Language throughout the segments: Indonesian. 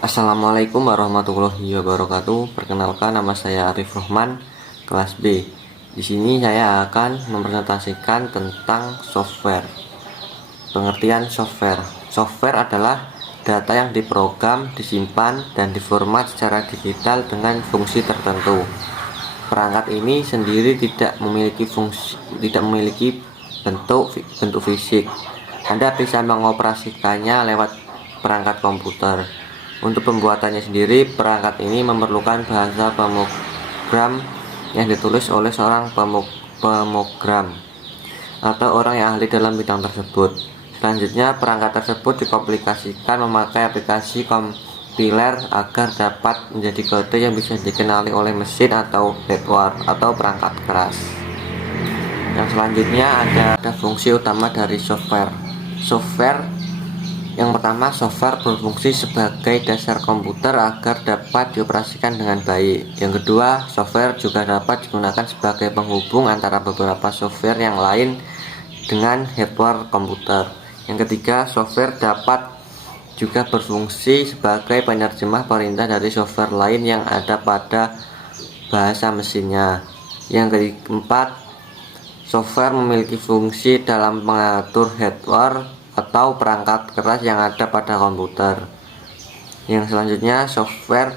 Assalamualaikum warahmatullahi wabarakatuh. Perkenalkan, nama saya Arif Rohman, kelas B. Di sini saya akan mempresentasikan tentang software. Pengertian software. Software adalah data yang diprogram, disimpan, dan diformat secara digital dengan fungsi tertentu. Perangkat ini sendiri tidak memiliki bentuk fisik. Anda bisa mengoperasikannya lewat perangkat komputer. Untuk pembuatannya sendiri, perangkat ini memerlukan bahasa pemrogram yang ditulis oleh seorang pemrogram atau orang yang ahli dalam bidang tersebut. Selanjutnya, perangkat tersebut dikomplikasikan memakai aplikasi kompiler agar dapat menjadi kode yang bisa dikenali oleh mesin atau hardware atau perangkat keras. Yang selanjutnya ada fungsi utama dari software. Yang pertama, software berfungsi sebagai dasar komputer agar dapat dioperasikan dengan baik. Yang kedua, software juga dapat digunakan sebagai penghubung antara beberapa software yang lain dengan hardware komputer. Yang ketiga, software dapat juga berfungsi sebagai penerjemah perintah dari software lain yang ada pada bahasa mesinnya. Yang keempat, software memiliki fungsi dalam mengatur hardware atau perangkat keras yang ada pada komputer. Yang selanjutnya, software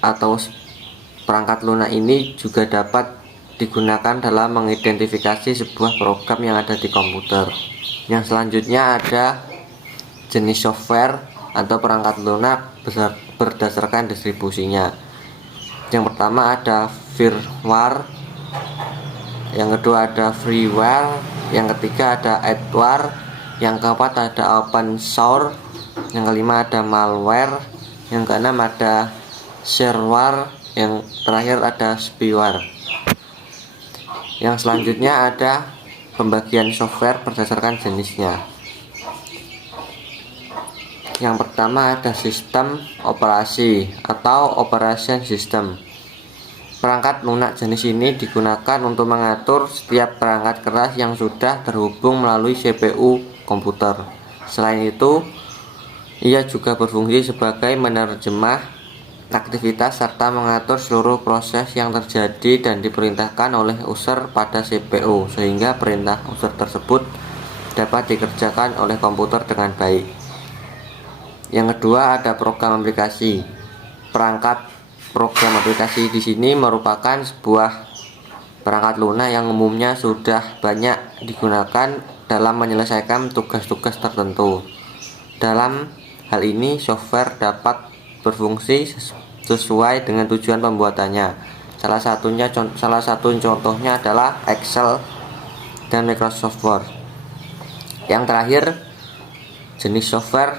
atau perangkat lunak ini juga dapat digunakan dalam mengidentifikasi sebuah program yang ada di komputer. Yang selanjutnya ada jenis software atau perangkat lunak berdasarkan distribusinya. Yang pertama ada firmware, yang kedua ada freeware, yang ketiga ada adware, yang keempat ada open source, yang kelima ada malware, yang keenam ada shareware, yang terakhir ada spyware. Yang selanjutnya ada pembagian software berdasarkan jenisnya. Yang pertama ada sistem operasi atau operation system. Perangkat lunak jenis ini digunakan untuk mengatur setiap perangkat keras yang sudah terhubung melalui CPU komputer. Selain itu, ia juga berfungsi sebagai menerjemah aktivitas serta mengatur seluruh proses yang terjadi dan diperintahkan oleh user pada CPU, sehingga perintah user tersebut dapat dikerjakan oleh komputer dengan baik. Yang kedua ada program aplikasi. Perangkat program aplikasi di sini merupakan sebuah perangkat lunak yang umumnya sudah banyak digunakan dalam menyelesaikan tugas-tugas tertentu. Dalam hal ini, software dapat berfungsi sesuai dengan tujuan pembuatannya. Salah satu contohnya adalah Excel dan Microsoft Word. Yang terakhir, jenis software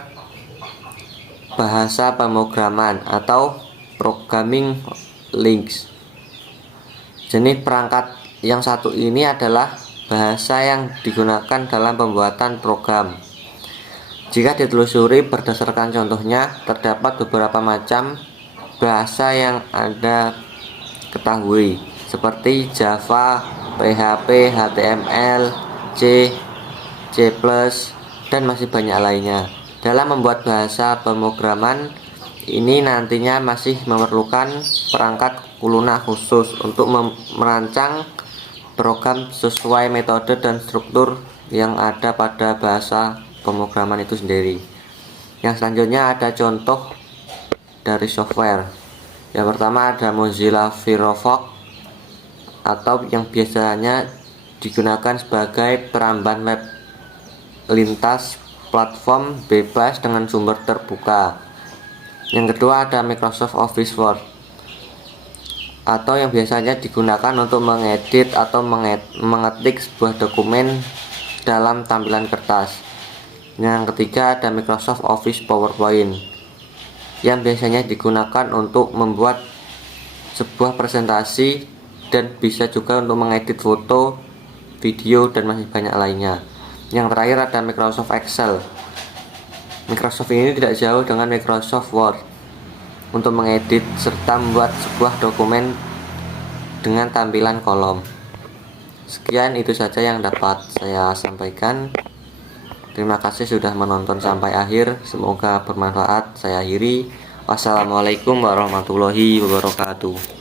bahasa pemrograman atau programming links. Jenis perangkat yang satu ini adalah bahasa yang digunakan dalam pembuatan program. Jika ditelusuri berdasarkan contohnya, terdapat beberapa macam bahasa yang Anda ketahui, seperti Java, PHP, HTML, C, C++, dan masih banyak lainnya. Dalam membuat bahasa pemrograman ini nantinya masih memerlukan perangkat lunak khusus untuk merancang program sesuai metode dan struktur yang ada pada bahasa pemrograman itu sendiri. Yang selanjutnya ada contoh dari software. Yang pertama ada Mozilla Firefox atau yang biasanya digunakan sebagai peramban web lintas platform bebas dengan sumber terbuka. Yang kedua ada Microsoft Office Word atau yang biasanya digunakan untuk mengedit atau mengetik sebuah dokumen dalam tampilan kertas. Yang ketiga ada Microsoft Office PowerPoint yang biasanya digunakan untuk membuat sebuah presentasi dan bisa juga untuk mengedit foto, video, dan masih banyak lainnya. Yang terakhir ada Microsoft Excel. Microsoft ini tidak jauh dengan Microsoft Word untuk mengedit serta membuat sebuah dokumen dengan tampilan kolom. Sekian, itu saja yang dapat saya sampaikan. Terima kasih sudah menonton sampai akhir. Semoga bermanfaat. Saya akhiri. Wassalamualaikum warahmatullahi wabarakatuh.